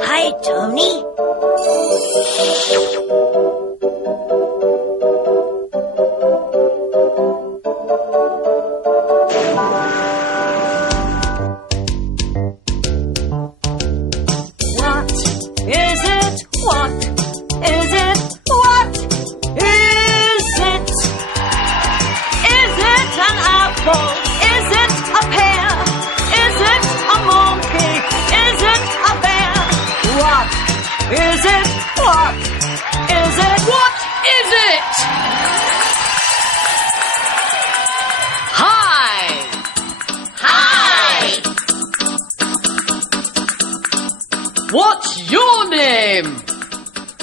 Hi, Tony. What is it? What is it? What is it? Is it an apple? Is it a pear? Is it a monkey? Is it a bear? What is it? What is it? What is it? Hi! Hi! What's your name?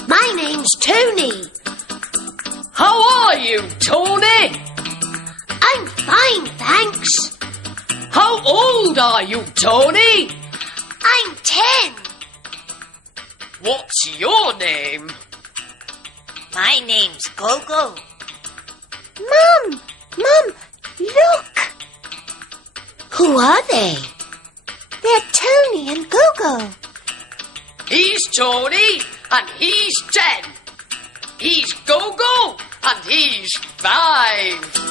My name's Tony. How are you, Tony? I'm fine, thanks. How old are you, Tony? I'm 10. What's your name? My name's Gogo. Mum! Look! Who are they? They're Tony and Gogo. He's Tony, and he's 10. He's Gogo, and he's 5.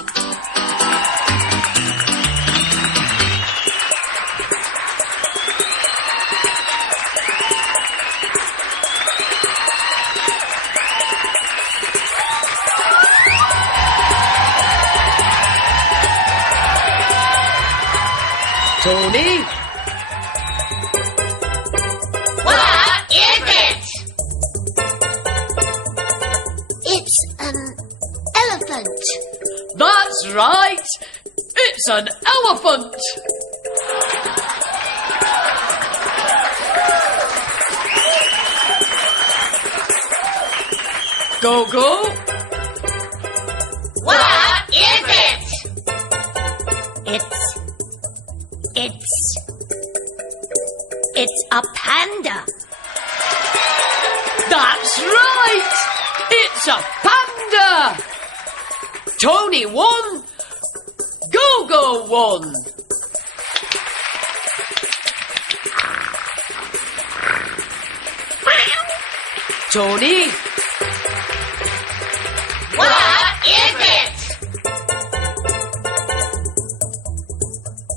Tony? What is it? It's an elephant. That's right. It's an elephant. Gogo? What is it? It's a panda. That's right. It's a panda. Tony won. Gogo won. Tony? What is it?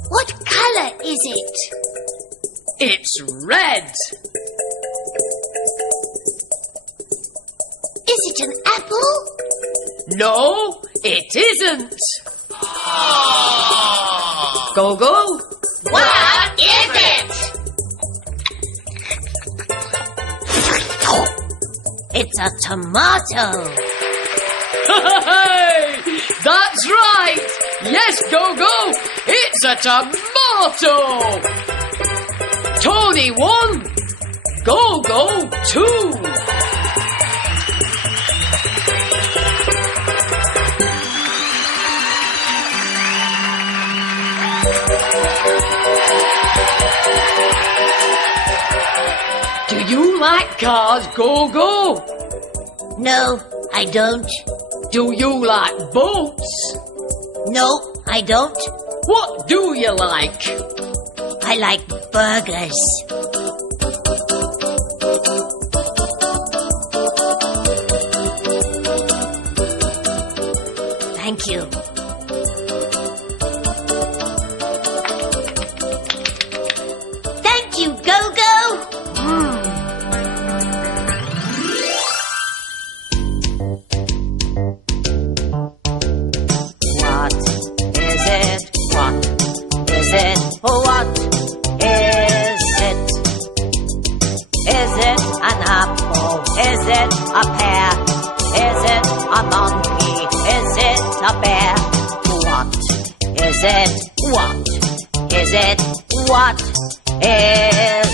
What color is it? It's red. Is it an apple? No, it isn't. Gogo? What is it? It's a tomato. Hey, that's right. Yes, Gogo, it's a tomato. Tony won. Gogo 2. Do you like cars, Gogo? No, I don't. Do you like boats? No, I don't. What do you like? I like burgers. Thank you. Thank you, Gogo. What is it? What is it? What is it? Is it an apple? Is it a pear? Is it a monkey? Is it a bear? What is it? What is it? What Is